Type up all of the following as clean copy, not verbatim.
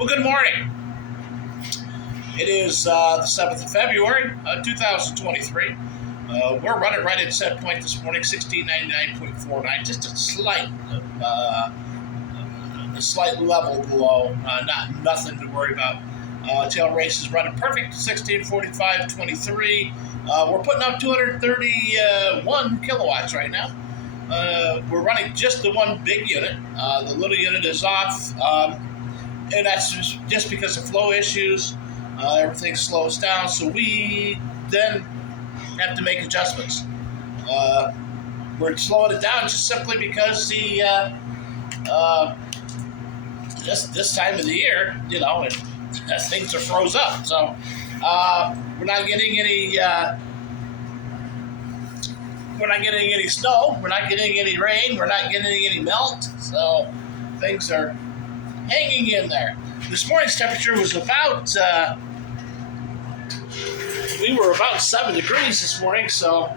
Well, good morning. It is the 7th of February, 2023. We're running right at set point this morning, 1699.49, just a slight level below, nothing to worry about. Tail race is running perfect, 16:45.23. We're putting up 231 kilowatts right now. We're running just the one big unit. The little unit is off. And that's just because of flow issues. Everything slows down, so we then have to make adjustments. We're slowing it down just simply because this time of the year, things are froze up. So we're not getting any snow. We're not getting any rain. We're not getting any melt. So things are hanging in there. This morning's temperature was we were about 7 degrees this morning, so,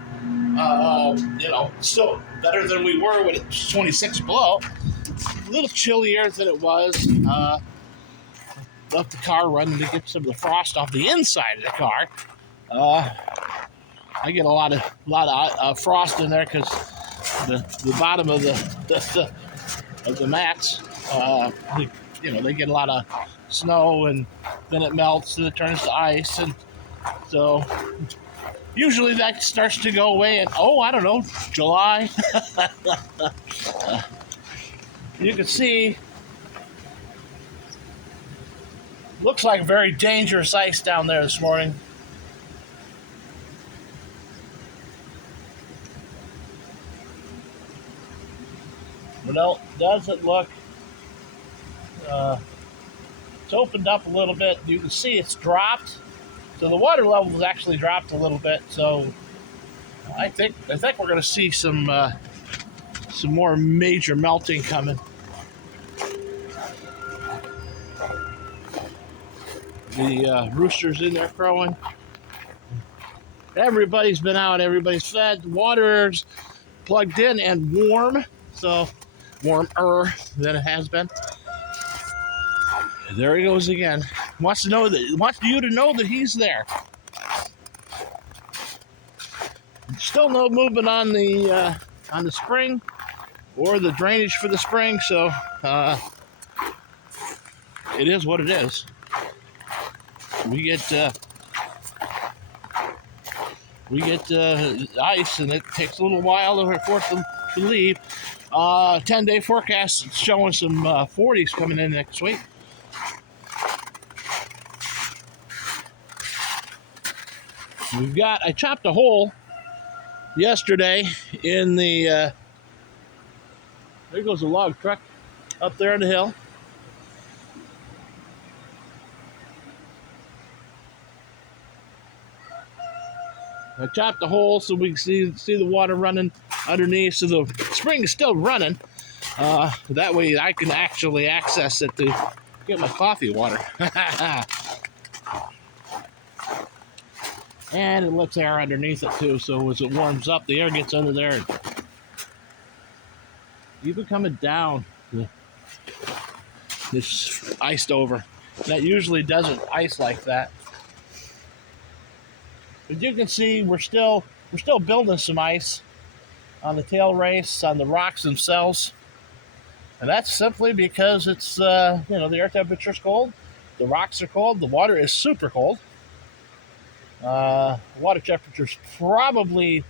still better than we were when it was 26 below. A little chillier than it was. Left the car running to get some of the frost off the inside of the car. I get a lot of frost in there because the bottom of the mats, they get a lot of snow, and then it melts and it turns to ice, and so usually that starts to go away in July. You can see looks like very dangerous ice down there this morning. Well, doesn't look it's opened up a little bit. You can see it's dropped. So the water level has actually dropped a little bit. So I think we're going to see some more major melting coming. The rooster's in there crowing. Everybody's been out. Everybody's fed. The water's plugged in and warm. So warmer than it has been. There he goes again. Wants you to know that he's there. Still no movement on the spring or the drainage for the spring, so it is what it is. We get ice, and it takes a little while for it to leave. 10-day forecast showing some 40s coming in next week. I chopped a hole yesterday in the, there goes a log truck up there on the hill. I chopped the hole so we can see the water running underneath, so the spring is still running. That way I can actually access it to get my coffee water. And it lets air underneath it too, so as it warms up, the air gets under there. Even coming down, it's iced over. That usually doesn't ice like that. But you can see we're still building some ice on the tail race, on the rocks themselves. And that's simply because it's, the air temperature's cold, the rocks are cold, the water is super cold. Water temperature's probably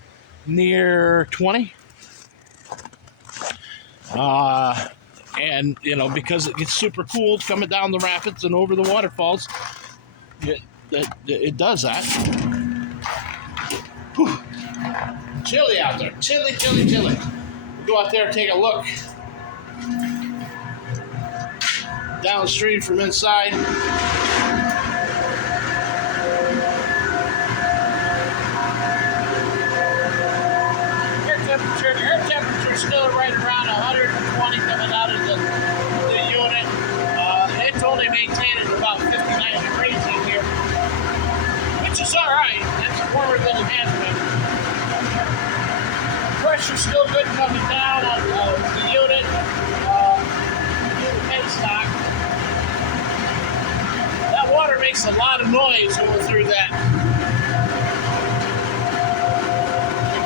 near 20. And, because it gets super cooled coming down the rapids and over the waterfalls, it does that. Whew. Chilly out there. Chilly. We'll go out there and take a look downstream from inside. Air temperature still right around 120 coming out of the unit. It's only maintained at about 59 degrees in here, which is all right. That's warmer than it has been. Pressure's still good coming down on the unit. Unit headstock. makes a lot of noise going through that.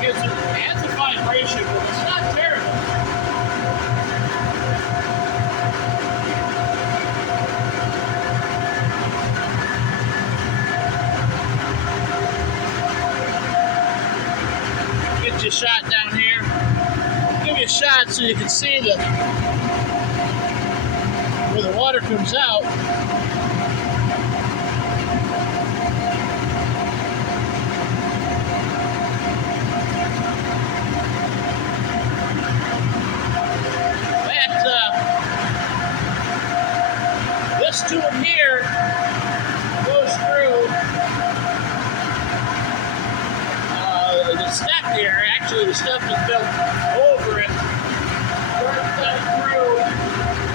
It adds a vibration, but it's not terrible. Get you a shot down here. Give you a shot so you can see where the water comes out. This tube here goes through the step here. Actually, the step is built over it. Runs down through,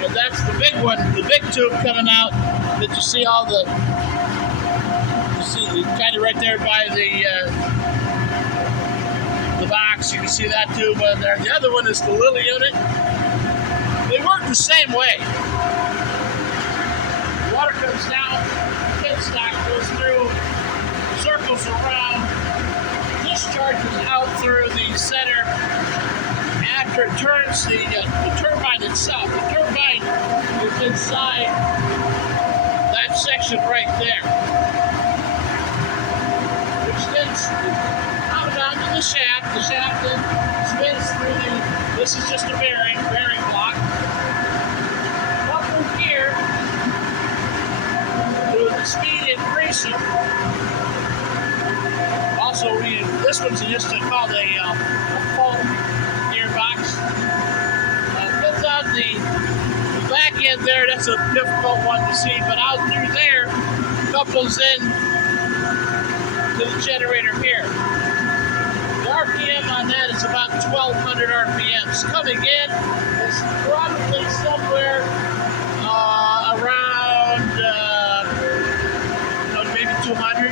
and that's the big one, the big tube coming out that you see all the, you see kind of right there by the box. You can see that tube on there. The other one is the little unit. They work the same way. Water comes down, pinstock goes through, circles around, discharges out through the center. After it turns the turbine itself, the turbine is inside that section right there, which then comes onto the shaft. The shaft then spins through this is just a bearing block. Up through here, the speed increaser. Also, this one's just called a fault gearbox. That's on the back end there. That's a difficult one to see, but out through there, couples in to the generator here. The RPM on that is about 1,200 RPMs. Coming in is probably somewhere around 200.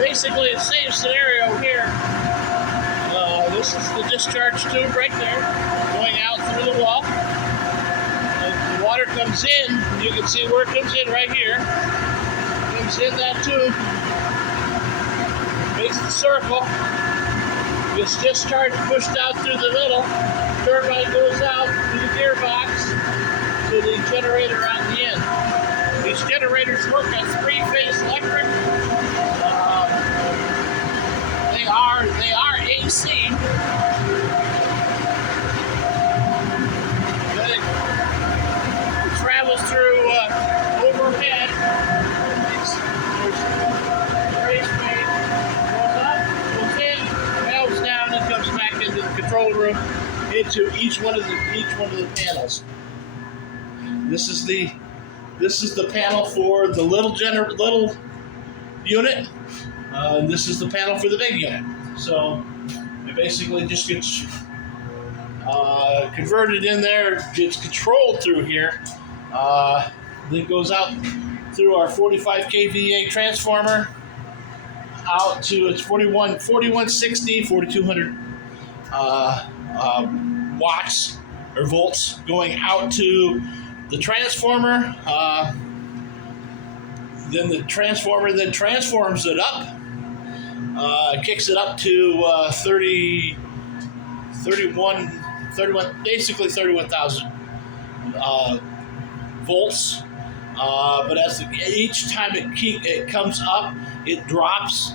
Basically, the same scenario here. This is the discharge tube right there, going out through the wall. The water comes in. You can see where it comes in right here. It comes in that tube, makes the circle. Gets discharged, pushed out through the middle. Turbine goes out to the gearbox to the generator on the end. These generators work on three-phase electric. They are AC. It travels through overhead. There's race main. Goes up, goes in, valves down, and comes back into the control room, into each one of the panels. This is the panel for the little unit. This is the panel for the big unit. So it basically just gets converted in there, gets controlled through here. Then goes out through our 45 kVA transformer out to its 4160, 4200 watts or volts, going out to the transformer. Then the transformer then transforms it up, kicks it up to 31, basically 31,000 volts. But each time it comes up, it drops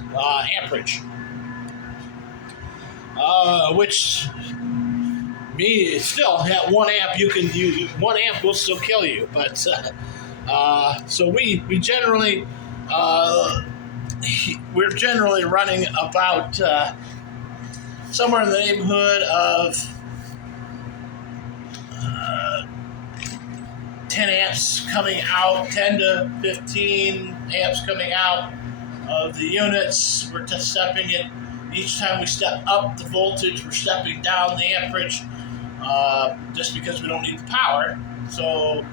amperage, which still at 1 amp 1 amp will still kill you, but so we generally we're generally running about somewhere in the neighborhood of 10 amps coming out, 10 to 15 amps coming out of the units. We're just stepping it. Each time we step up the voltage, we're stepping down the amperage, just because we don't need the power. So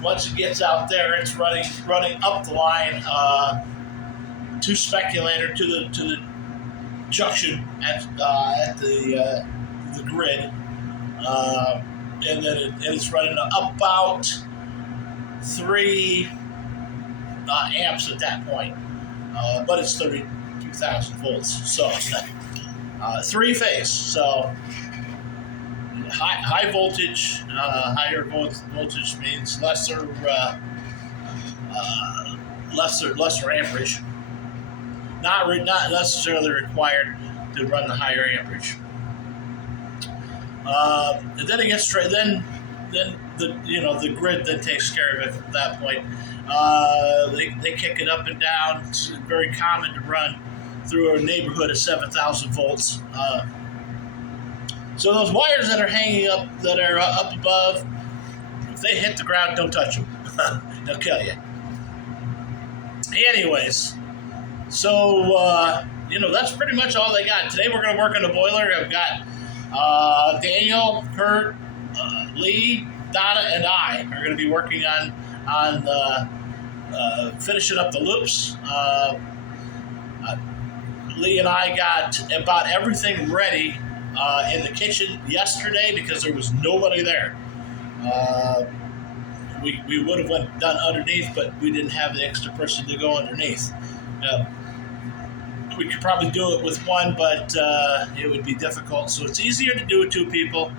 once it gets out there, it's running up the line to speculator to the junction at the grid, and then it's running about 3 amps at that point, but it's 32,000 volts, so 3-phase. So high voltage, higher voltage means lesser amperage. Not necessarily required to run the higher amperage. And then it gets straight. Then the grid then takes care of it at that point. They kick it up and down. It's very common to run through a neighborhood of 7,000 volts. So those wires that are hanging up, that are up above, if they hit the ground, don't touch them. They'll kill you. Anyways, so that's pretty much all they got. Today we're going to work on the boiler. I've got Daniel, Kurt, Lee, Donna, and I are going to be working on finishing up the loops. Lee and I got about everything ready in the kitchen yesterday because there was nobody there. We would have done underneath, but we didn't have the extra person to go underneath. We could probably do it with one, but it would be difficult. So it's easier to do with 2 people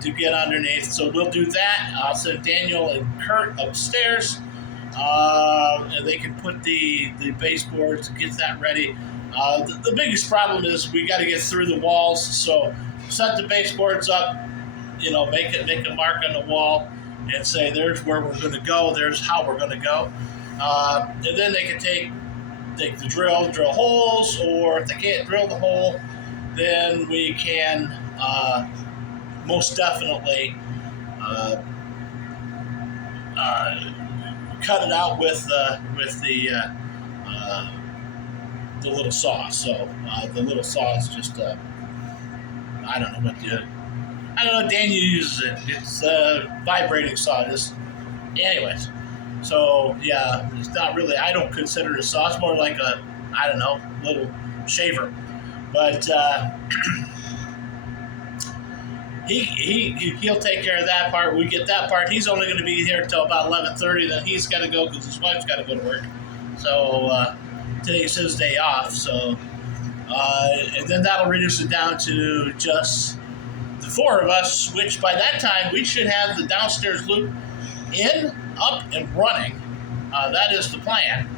to get underneath. So we'll do that. I'll send Daniel and Kurt upstairs, and they can put the baseboards, get that ready. The biggest problem is we got to get through the walls. So set the baseboards up, make a mark on the wall and say, there's where we're going to go, there's how we're going to go. And then they can take the drill holes, or if they can't drill the hole, then we can most definitely cut it out with the little saw. So the little saw is just I don't know. Daniel uses it. It's a vibrating saw. Anyways. So yeah, it's not really. I don't consider it a saw. It's more like a, little shaver. But he'll take care of that part. We get that part. He's only going to be here until about 11:30. Then he's got to go because his wife's got to go to work. So today's his day off. So and then that'll reduce it down to just the 4 of us. Which by that time we should have the downstairs loop up and running. That is the plan.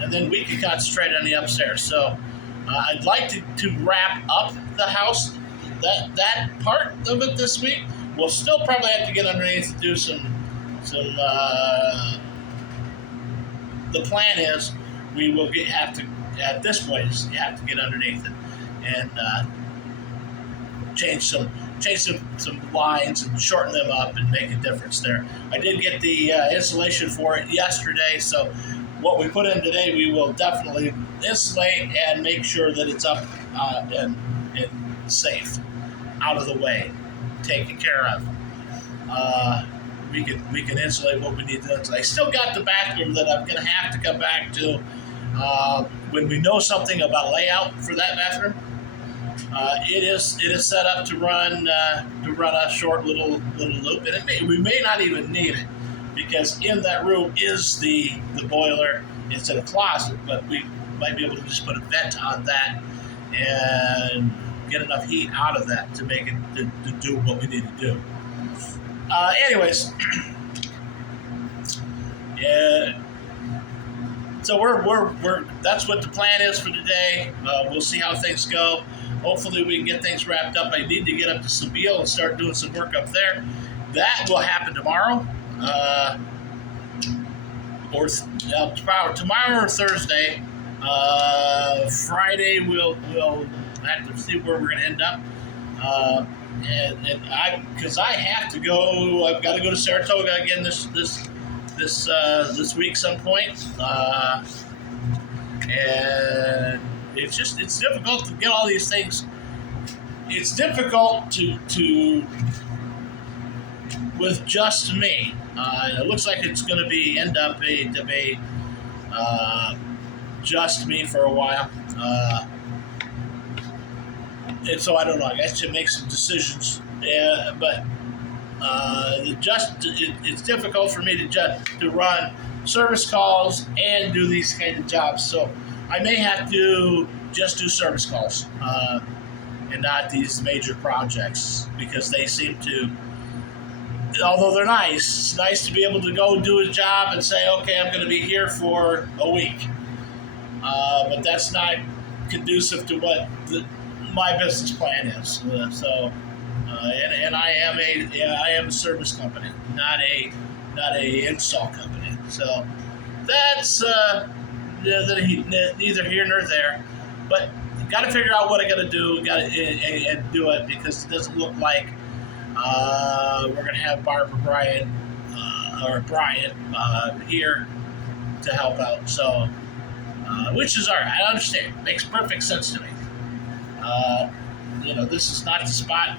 And then we can concentrate on the upstairs. So I'd like to wrap up the house, that part of it this week. We'll still probably have to get underneath to do some the plan is we will have to, at this point, you have to get underneath it and change some lines and shorten them up and make a difference there. I did get the insulation for it yesterday, so what we put in today, we will definitely insulate and make sure that it's up and safe, out of the way, taken care of. We can insulate what we need to insulate. I still got the bathroom that I'm going to have to come back to when we know something about layout for that bathroom. It is set up to run a short little loop, and we may not even need it because in that room is the boiler. It's in a closet, but we might be able to just put a vent on that and get enough heat out of that to make it to do what we need to do. Anyways, yeah. So we're that's what the plan is for today. We'll see how things go. Hopefully we can get things wrapped up. I need to get up to Sabile and start doing some work up there. That will happen tomorrow, or tomorrow or Thursday. Friday we'll have to see where we're going to end up. Because I have to go. I've got to go to Saratoga again this week some point, and it's difficult to get all these things. It's difficult to with just me. It looks like it's going to end up just me for a while. And so I don't know. I guess to make some decisions. Yeah, but it's difficult for me to run service calls and do these kind of jobs. So I may have to just do service calls and not these major projects because they seem to. Although they're nice, it's nice to be able to go do a job and say, okay, I'm going to be here for a week. But that's not conducive to what my business plan is. And I am a service company, not a install company. So that's neither here nor there. But got to figure out what I got to do. And do it because it doesn't look like we're going to have Barbara Brian here to help out. So, which is all right. I understand. Makes perfect sense to me. This is not the spot.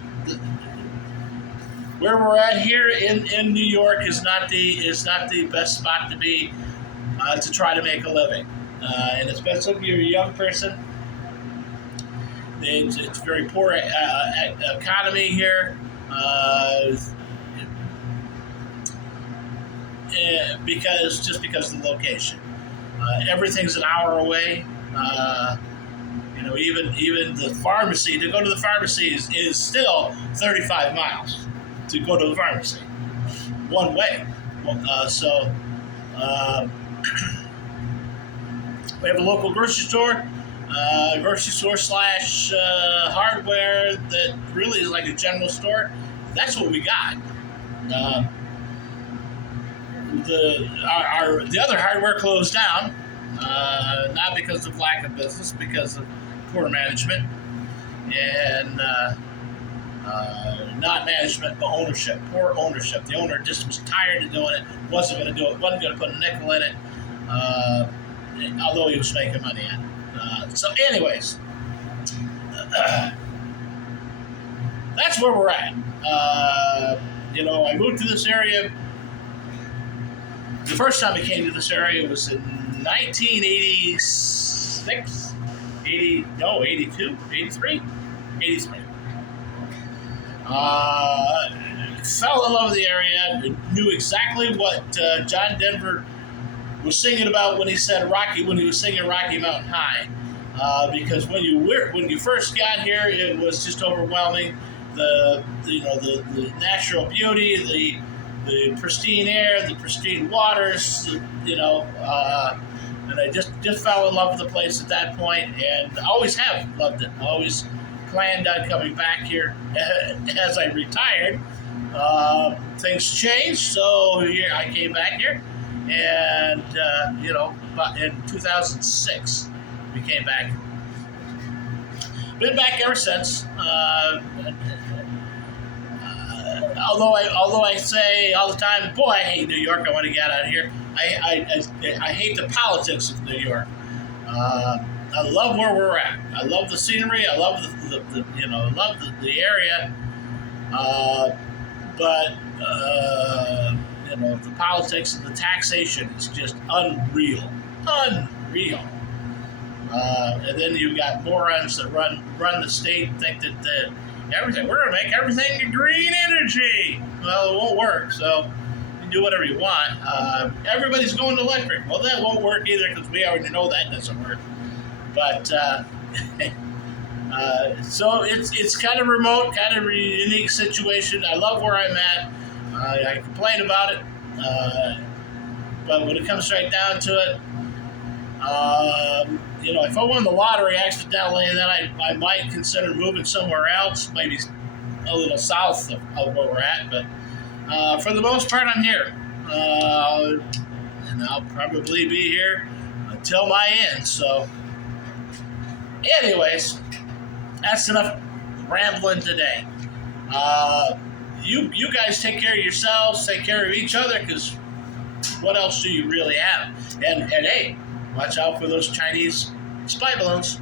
Where we're at here in New York is not the best spot to be to try to make a living. And especially if you're a young person, it's very poor economy here. Because of the location, everything's an hour away. Even the pharmacy, to go to the pharmacy is still 35 miles to go to the pharmacy one way. We have a local grocery store. Slash hardware that really is like a general store. That's what we got. The other hardware closed down, not because of lack of business, because of poor management and not management but ownership. Poor ownership. The owner just was tired of doing it. Wasn't going to do it. Wasn't going to put a nickel in it. Although he was making money on it. So anyways, that's where we're at. I moved to this area. The first time I came to this area was in 1986, 82, 83. Fell in love with the area, knew exactly what John Denver was singing about when he said when he was singing Rocky Mountain High. Because when you first got here, it was just overwhelming. The natural beauty, the pristine air, the pristine waters, and I just fell in love with the place at that point, and always have loved it. Always planned on coming back here as I retired. Things changed, so here I came back here, and in 2006. We came back. Been back ever since. Although I say all the time, boy, I hate New York. I want to get out of here. I hate the politics of New York. I love where we're at. I love the scenery. I love the area. But the politics and the taxation is just unreal. And then you got morons that run the state and think that we're going to make everything green energy. Well, it won't work, so you can do whatever you want. Everybody's going to electric. Well, that won't work either because we already know that doesn't work. But so it's kind of remote, kind of unique situation. I love where I'm at. I complain about it, but when it comes right down to it, if I won the lottery accidentally, then I might consider moving somewhere else, maybe a little south of where we're at. But for the most part, I'm here. And I'll probably be here until my end. So, anyways, that's enough rambling today. You guys take care of yourselves, take care of each other, because what else do you really have? And hey, watch out for those Chinese spy balloons.